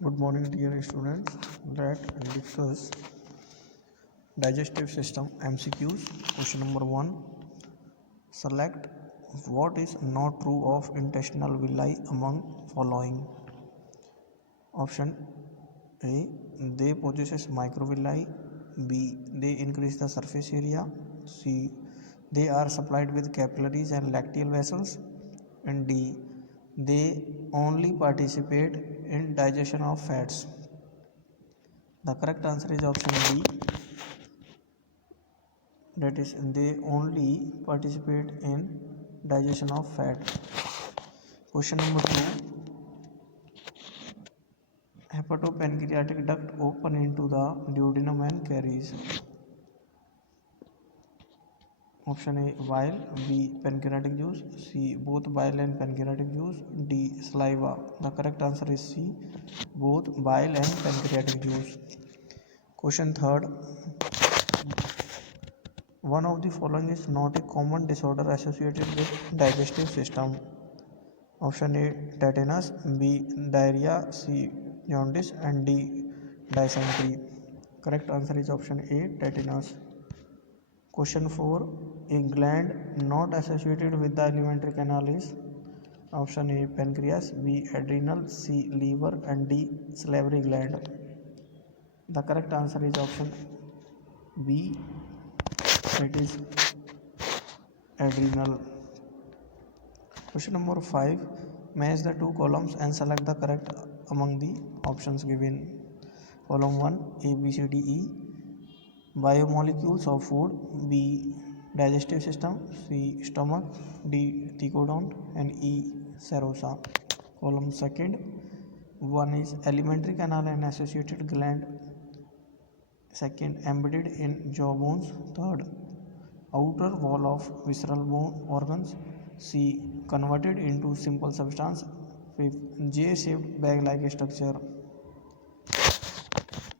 Good morning, dear students. Let's discuss digestive system MCQs. Question number 1. Select what is not true of intestinal villi among following. Option A. They possess microvilli. B. They increase the surface area. C. They are supplied with capillaries and lacteal vessels. And D. They only participate in digestion of fats. The correct answer is option B. That is, they only participate in digestion of fat. Question number 2. Hepatopancreatic duct open into the duodenum and carries. Option A, bile. B, pancreatic juice. C, both bile and pancreatic juice. D, saliva. The correct answer is C, both bile and pancreatic juice. Question 3. One of the following is not a common disorder associated with digestive system. Option A, tetanus. B, diarrhea. C, jaundice. And D, dysentery. Correct answer is option A, tetanus. Question 4. A gland not associated with the alimentary canal is option A, pancreas. B, adrenal. C, liver. And D, salivary gland. The correct answer is option B, that is adrenal. Question number 5. Match the two columns and select the correct among the options given. Column 1, A, B, C, D, E. Biomolecules of food. B, digestive system. C, stomach. D, thecodont. And E, serosa. Column 2nd. 1 is alimentary canal and associated gland. 2nd, embedded in jaw bones. 3rd, outer wall of visceral bone organs. C, converted into simple substance. 5th, J-shaped bag-like structure.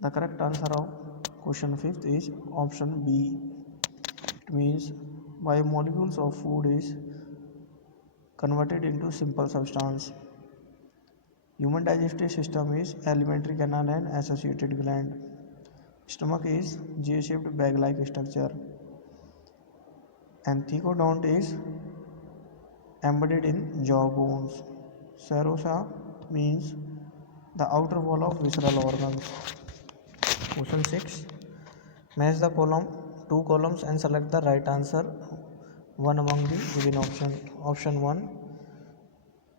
The correct answer of question 5th is option B. It means biomolecules of food is converted into simple substance. Human digestive system is alimentary canal and associated gland. Stomach is J-shaped bag-like structure. And thecodont is embedded in jaw bones. Serosa means the outer wall of visceral organs. Question 6. Match the two columns and select the right answer, one among the given option. Option 1,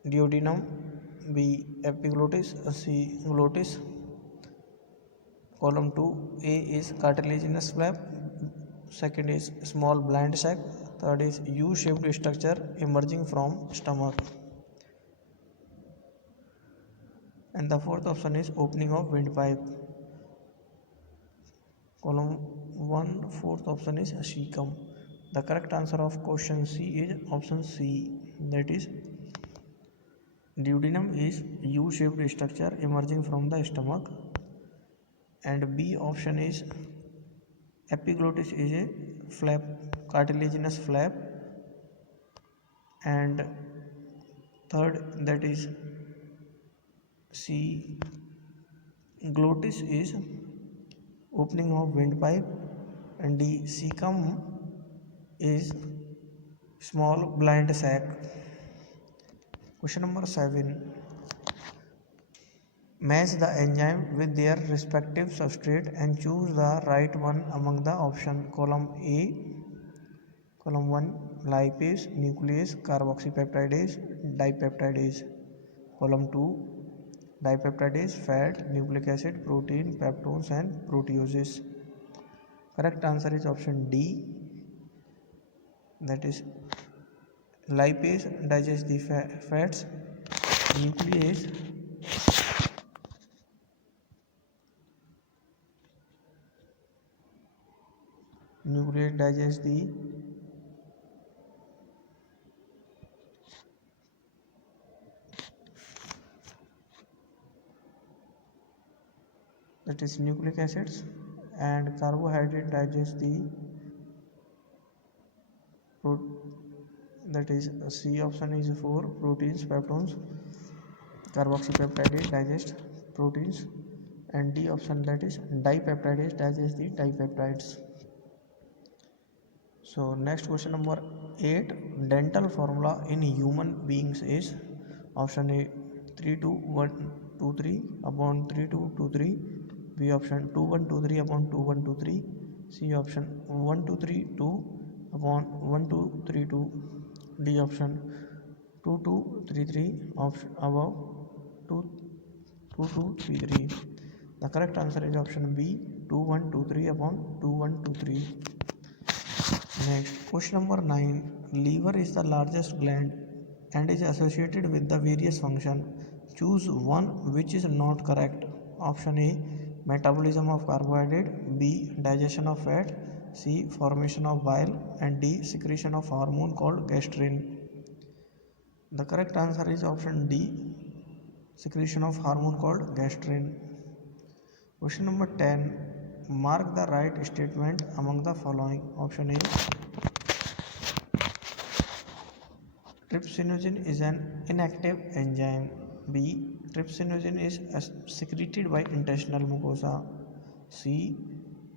duodenum. B, epiglottis. C, glottis. Column 2, A is cartilaginous flap. 2nd is small blind sac. 3rd is U-shaped structure emerging from stomach. And the 4th option is opening of windpipe. Column 1, 4th option is cecum. The correct answer of question C is option C, that is duodenum is U-shaped structure emerging from the stomach. And B option is epiglottis is a flap, cartilaginous flap. And 3rd, that is C, glottis is opening of windpipe. And D, cecum is small blind sac. Question number 7. Match the enzyme with their respective substrate and choose the right one among the option. Column A, column 1, lipase, nuclease, carboxypeptidase, dipeptidase. Column 2, dipeptidase, fat, nucleic acid, protein, peptones and proteoses. Correct answer is option D, that is lipase digests the fats, nuclease digests the that is nucleic acids, and carbohydrate digests the that is C option is for proteins, peptones. Carboxypeptidase digest proteins, and D option, that is dipeptidase, digest the dipeptides. So next question number 8, dental formula in human beings is option A 32123 upon 3223, B option 2123 upon 2123, C option 1232 upon 1232, D option 2233 option above 2233. The correct answer is option B 2123 upon 2123. Next, question number 9. Liver is the largest gland and is associated with the various functions. Choose one which is not correct. Option A, metabolism of carbohydrate, B, digestion of fat, C, formation of bile, and D, secretion of hormone called gastrin. The correct answer is option D, secretion of hormone called gastrin. Question number 10. Mark the right statement among the following. Option A, trypsinogen is an inactive enzyme. B, trypsinogen is secreted by intestinal mucosa. C,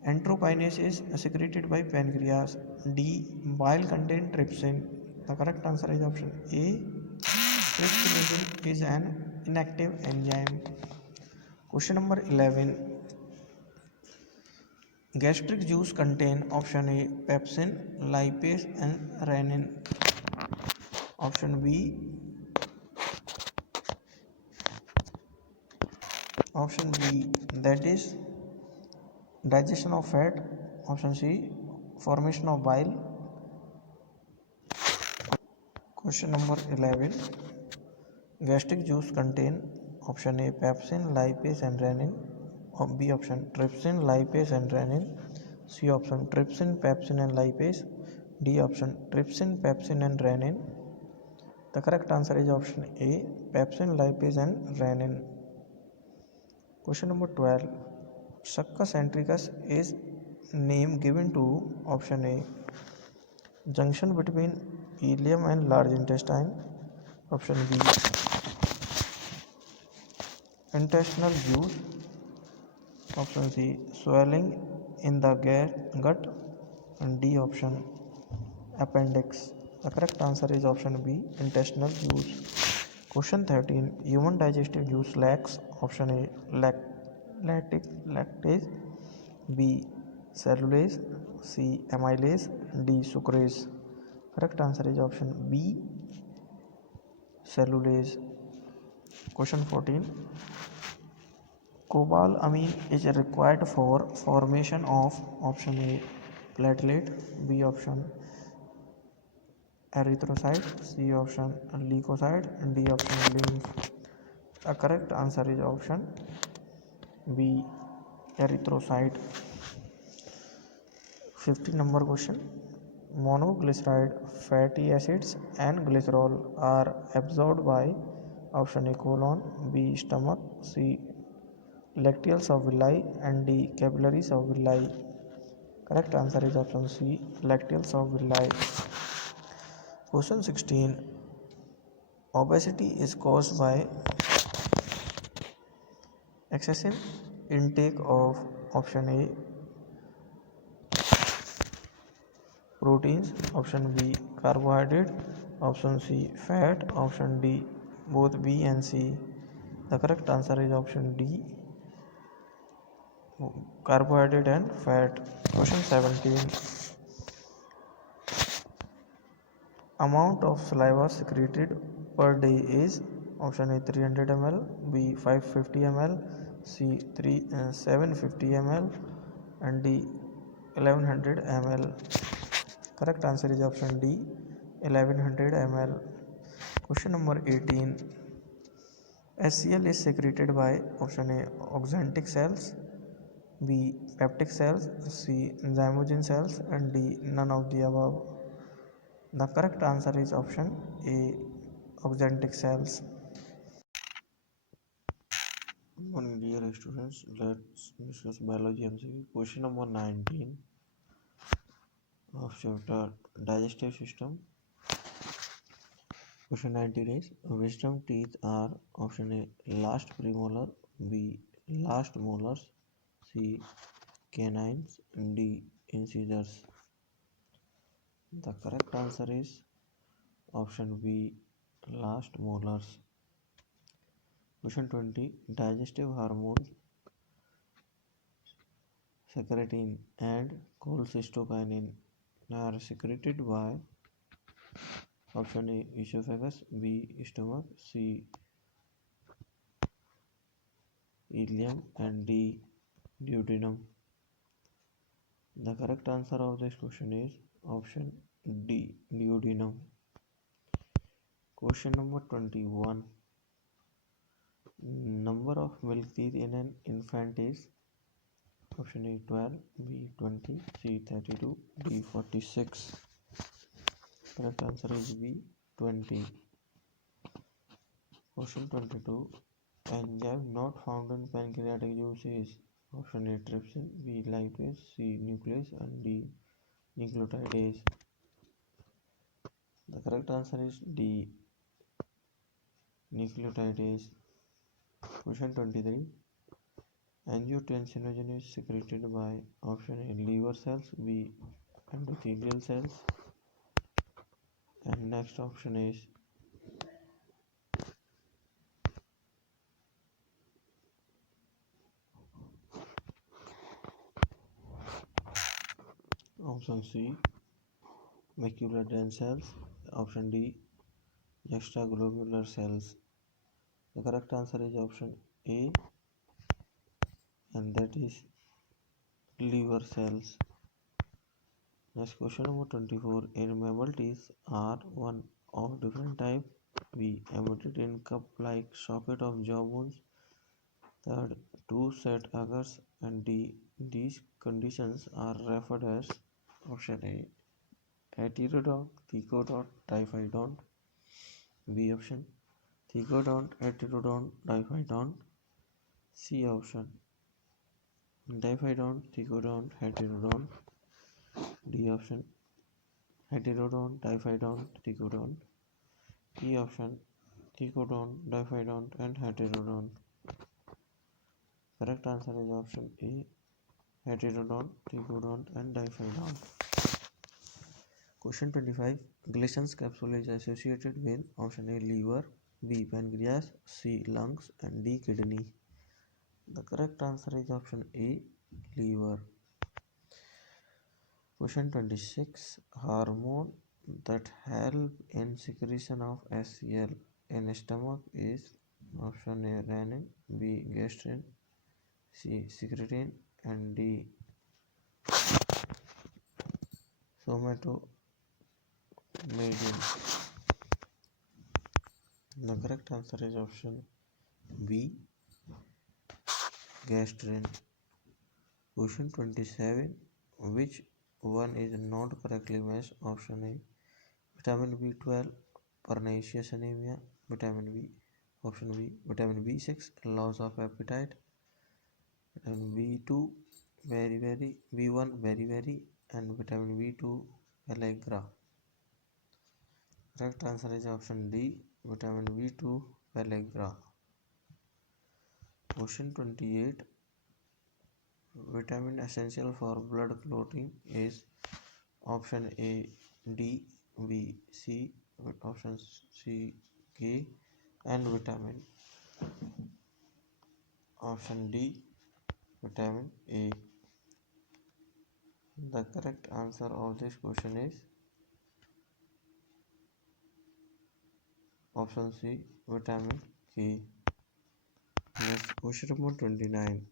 enterokinase is secreted by pancreas. D, bile contain trypsin. The correct answer is option A, trypsinogen is an inactive enzyme. Question number 11. Gastric juice contain option A, pepsin, lipase and rennin. Option B, that is digestion of fat. Option C, formation of bile. Question number 11. Gastric juice contain option A, pepsin, lipase and rennin. B option, trypsin, lipase and rennin. C option, trypsin, pepsin and lipase. D option, trypsin, pepsin and rennin. The correct answer is option A, pepsin, lipase and rennin. Question number 12. Succus centricus is name given to option A, junction between ileum and large intestine. Option B, intestinal juice. Option C, swelling in the gut. And D option, appendix. The correct answer is option B, intestinal juice. Question 13. Human digestive juice lacks option A, lactase, B, cellulase, C, amylase, D, sucrase. Correct answer is option B, cellulase. Question 14. Cobalamin is required for formation of option A, platelet, B option, erythrocyte, C option, leukocyte, and D option, lymph. The correct answer is option B, erythrocyte. 15 number question. Monoglyceride fatty acids and glycerol are absorbed by option A, colon, B, stomach, C, lacteals of villi, and D, capillaries of villi. Correct answer is option C, lacteals of villi. Question 16. Obesity is caused by excessive intake of option A, proteins, option B, carbohydrate, option C, fat, option D, both B and C. The correct answer is option D, carbohydrate and fat. Question 17. Amount of saliva secreted per day is option A, 300 ml, B, 550 ml, C, 750 ml, and D, 1100 ml. Correct answer is option D, 1100 ml. Question number 18. HCl is secreted by option A, oxantic cells, B, peptic cells, C, zymogen cells, and D, none of the above. The correct answer is option A, oxantic cells. Good morning, dear students. Let's discuss biology MCQ. Question number 19 of chapter digestive system. Question 19 is wisdom teeth are option A, last premolar, B. Last molars. C. Canines. D. Incisors. The correct answer is option B. Last molars. Question 20. Digestive hormones secretin and cholecystokinin are secreted by option A. Esophagus. B. Stomach. C. Ileum and D. Duodenum. The correct answer of this question is option D. Duodenum. Question number 21. Number of milk teeth in an infant is option A 12, B 20, C 32, D 46. Correct answer is B 20. Question 22. Enzyme not found in pancreatic juice is option A trypsin, B lipase, C nuclease and D nucleotidase. The correct answer is D nucleotidase. Question 23. Angiotensinogen is secreted by option A liver cells, B endothelial cells, and next option is option C macular dense cells, option D juxtaglobular cells. The correct answer is option A, and that is liver cells. Next question number 24. In mammal teeth are one of different type. B embedded in cup-like socket of jaw bones. Third, two set occurs, and D these conditions are referred as option A heterodont, thecodont, diphyodont. B option thecodont, heterodont, diphyodont. C option diphyodont, thecodont, heterodont. D option heterodont, diphyodont, thecodont. E option thecodont, diphyodont and heterodont. Correct answer is option A heterodont, thecodont and diphyodont. Question 25. Gleason's capsule is associated with option A liver, B pancreas, C lungs and D kidney. The correct answer is option A liver. Question 26. Hormone that help in secretion of HCl in stomach is option A renin, B gastrin, C secretin and D somatotropin. The correct answer is option B gastrin. Question 27. Which one is not correctly matched? Option A vitamin B12 pernicious anemia, vitamin B, option B vitamin B6 loss of appetite, vitamin B2 very B1 very and vitamin B2 pellagra. Correct answer is option D vitamin B2 pellagra. Question 28. Vitamin essential for blood clotting is option A D, B, C, option C K and vitamin option D vitamin A. The correct answer of this question is option C vitamin K. Next question number 29.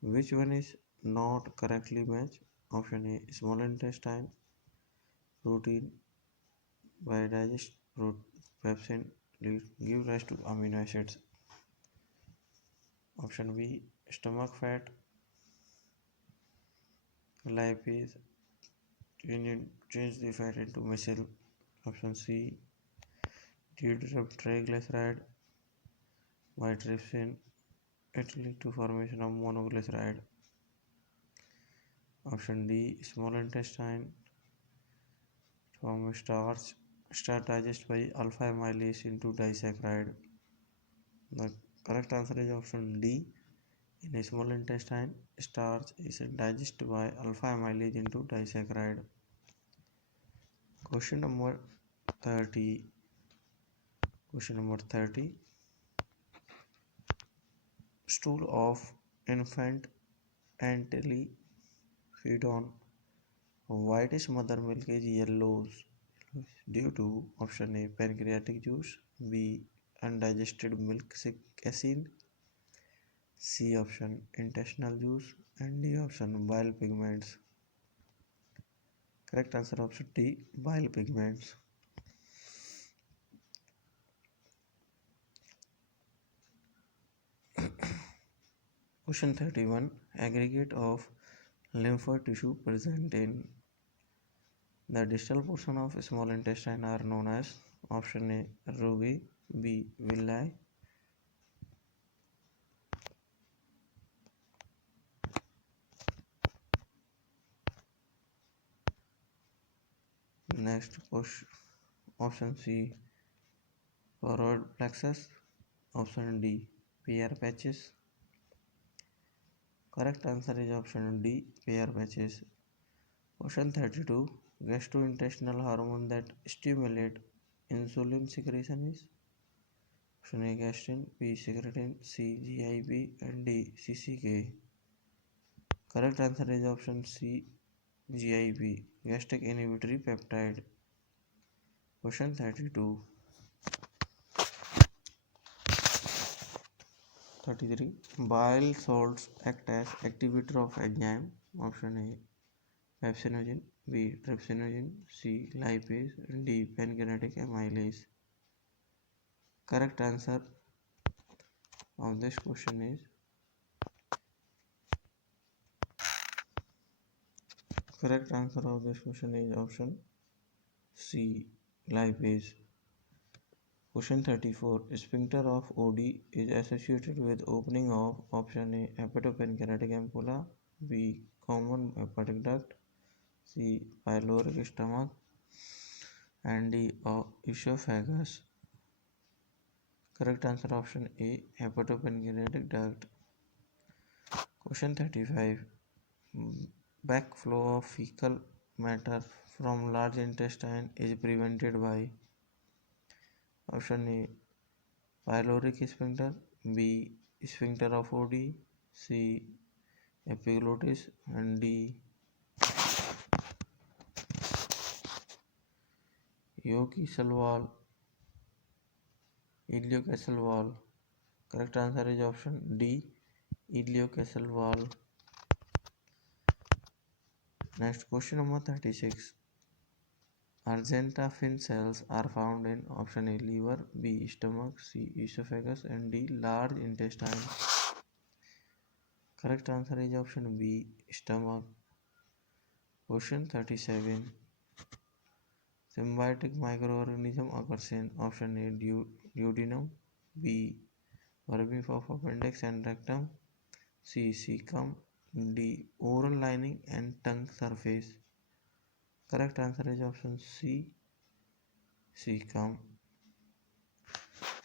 Which one is not correctly matched? Option A small intestine protein by digest pepsin give rise to amino acids. Option B stomach fat lipase change the fat into muscle. Option C deuterium triglyceride by trypsin it leads to formation of monoglyceride. Option D small intestine from starch digest by alpha amylase into disaccharide. The Correct answer is option D. In a small intestine, starch is digested by alpha amylase into disaccharide. Question number 30. Question number 30. Stool of infant entirely feed on whitish mother milk is yellows due to option A pancreatic juice, B undigested milk casein, C option intestinal juice, and D option bile pigments. Correct answer option D bile pigments. Question 31. Aggregate of lymph tissue present in the distal portion of small intestine are known as option A rugae, B villi, next push option C forward plexus, option D PR patches. Correct answer is option D PR patches. Question 32. Gastrointestinal hormone that stimulate insulin secretion is option A gastrin, B secretin, C GIP, and D CCK. Correct answer is option C GIP, gastric inhibitory peptide. Question 32. 33. Bile salts act as activator of enzyme. Option A pepsinogen, B trypsinogen, C lipase, D pancreatic amylase. Correct answer of this question is option C lipase. Question 34. Sphincter of OD is associated with opening of option A hepatopancreatic ampulla, B common hepatic duct, C pyloric stomach, and D esophagus. Correct answer option A hepatopancreatic duct. Question 35. Backflow of fecal matter from large intestine is prevented by option A pyloric sphincter, B sphincter of OD, C epiglottis, and D Yolk-Kessel wall. Ileocecal wall. Correct answer is option D Ileocecal wall. Next question number 36. Argentafin cells are found in option A liver, B stomach, C esophagus, and D large intestine. Correct answer is option B stomach. Question 37. Symbiotic microorganism occurs in option A duodenum, B vermi of appendix and rectum, C cecum, D oral lining and tongue surface. Correct answer is option C cecum.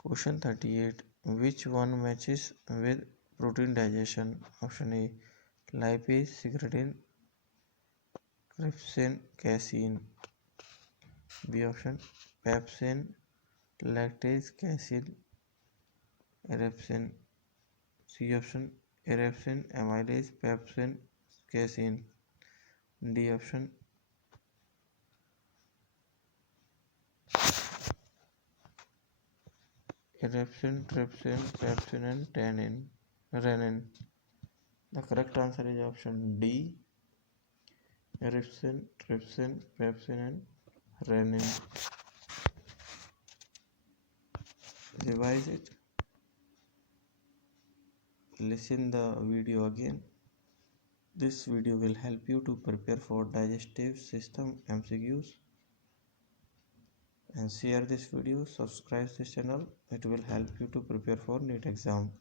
Question 38. Which one matches with protein digestion? Option A lipase, secretin, trypsin, casein. B option pepsin, lactase, casein, erepsin. C option erepsin, amylase, pepsin, casein. D option erepsin, trypsin, pepsin, and renin. The correct answer is option D erepsin, trypsin, pepsin, and renin. Revise it. Listen the video again. This video will help you to prepare for digestive system MCQs. And share this video, subscribe this channel. It will help you to prepare for NEET exam.